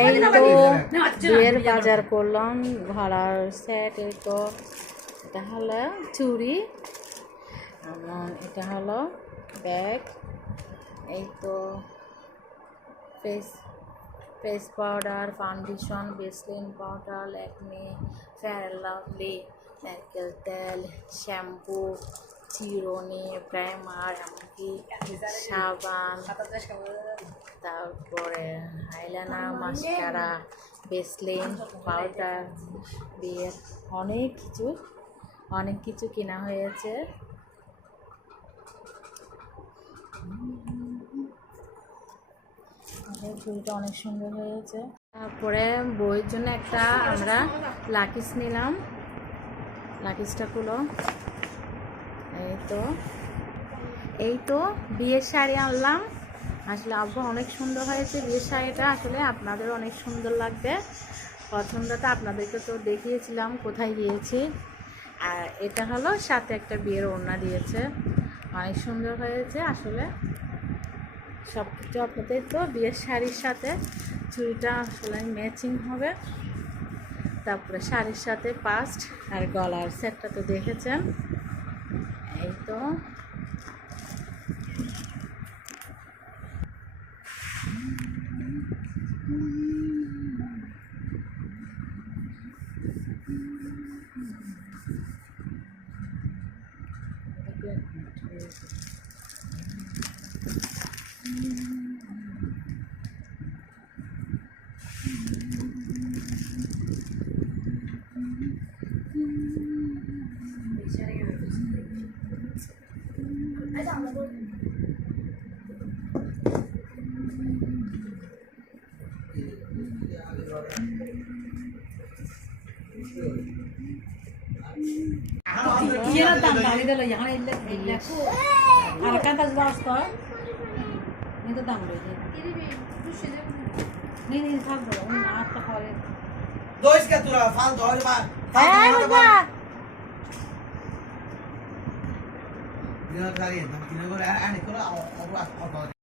এই তো বিয়ের বাজার করলাম, ভাড়ার সেট। এই তো এটা হলো চুড়ি, এবং এটা হলো ব্যাগ। এই তো face powder, foundation, Vaseline powder, Lakme, fair and lovely, নারকেল তেল, শ্যাম্পু, চিরুনি, প্রাইমার, এমনকি সাবান, তারপরে আইলাইনার, মাস্কারা, বেসলিন পাউডার, বিয়ের অনেক কিছু কেনা হয়েছে। চুড়িটা অনেক সুন্দর হয়েছে। তারপরে বইয়ের জন্য একটা আমরা লাকিস নিলাম। লাকিসটা খুলো। এই তো বিয়ের শাড়ি আনলাম। আসলে আব্বু অনেক সুন্দর হয়েছে বিয়ের শাড়িটা, আসলে আপনাদের অনেক সুন্দর লাগবে। পছন্দটা আপনাদেরকে তো দেখিয়েছিলাম কোথায় গিয়েছি। আর এটা হলো সাথে একটা বিয়ের ওড়না দিয়েছে, অনেক সুন্দর হয়েছে। আসলে সব কিছু আপনাদের তো বিয়ের শাড়ির সাথে চুড়িটা আসলে ম্যাচিং হবে। তারপরে শাড়ির সাথে পাস্ট আর গলার সেটটা তো দেখেছেন। এই তো Dois que tu fala, dois, mas. Dia kali, nanti nak ada ni kalau